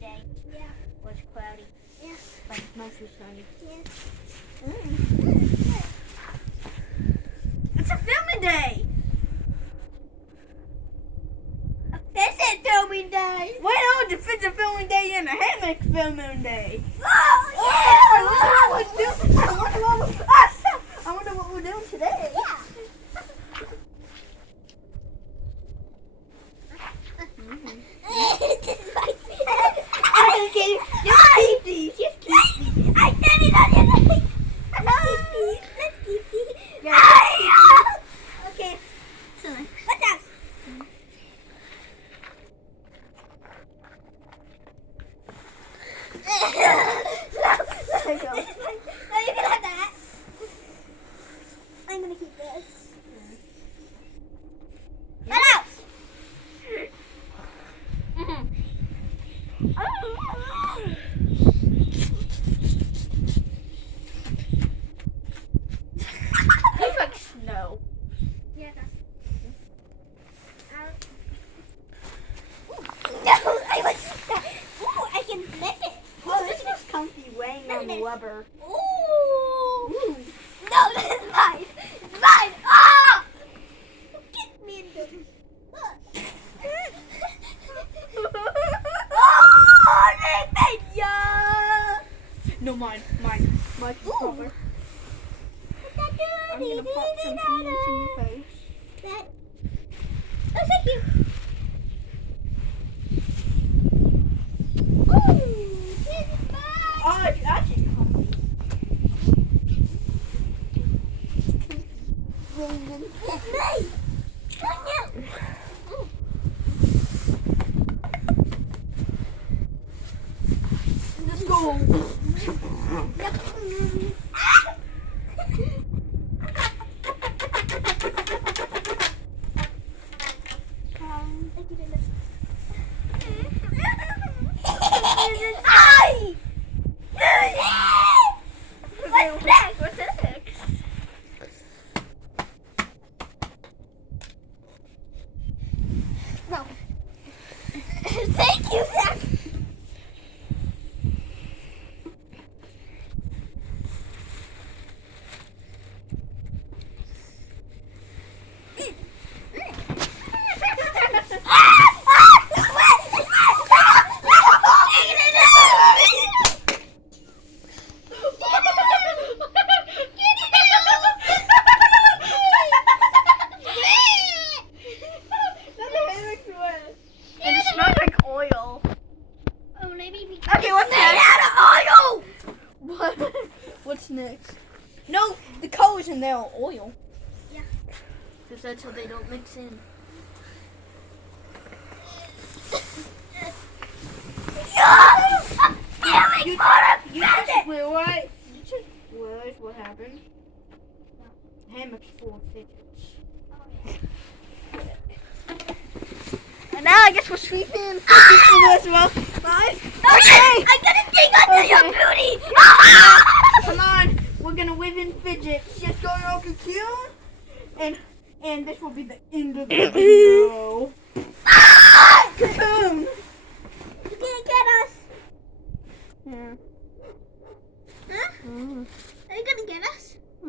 day. Yeah. Or it's cloudy. Yeah. But it's mostly sunny. Yeah. It's a filming day! This is filming day. Why not? It's a filming day and a hammock filming day. Oh, yeah. I wonder what we're doing today. Yeah. Just keep these. Just keep these. I said it on your leg. Let's keep these. Yeah. Okay. So, What's up? there you go. No, you can have that. I'm gonna keep this. What else? Looks like snow. Yeah, that's. No, I was. Ooh, I can flip it. Oh, this was comfy weighing on the Nice. rubber. Ooh. Ooh. No, this is mine. It's mine. Ah! Get me in the. Oh, they made ya. No, mine. Mine. Mine is Ooh. proper. I'm gonna pop some peas in your face. That. Oh, thank you. Ooh, this is mine. Oh, it's actually comfy. It's mine. Oh, no. Let's go. Ah! Ay! What's next? What's next? No. Thank you, Zach. And it smells like oil. Oh, maybe we Okay, what's made next? out of oil. What? What's next? No, the colors in there are oil. Yeah. Because that's how they don't mix in. You just realize what happened? Hammock's full of fidgets. And now I guess we're sweeping fidgets for the rest of our lives. Okay, I'm gonna dig under Okay. your booty. Come on, we're gonna live in fidgets. Just go your cocoon, and this will be the end of the video. Cocoon. You can't get us. Yeah. Huh? Mm. Are you gonna get us?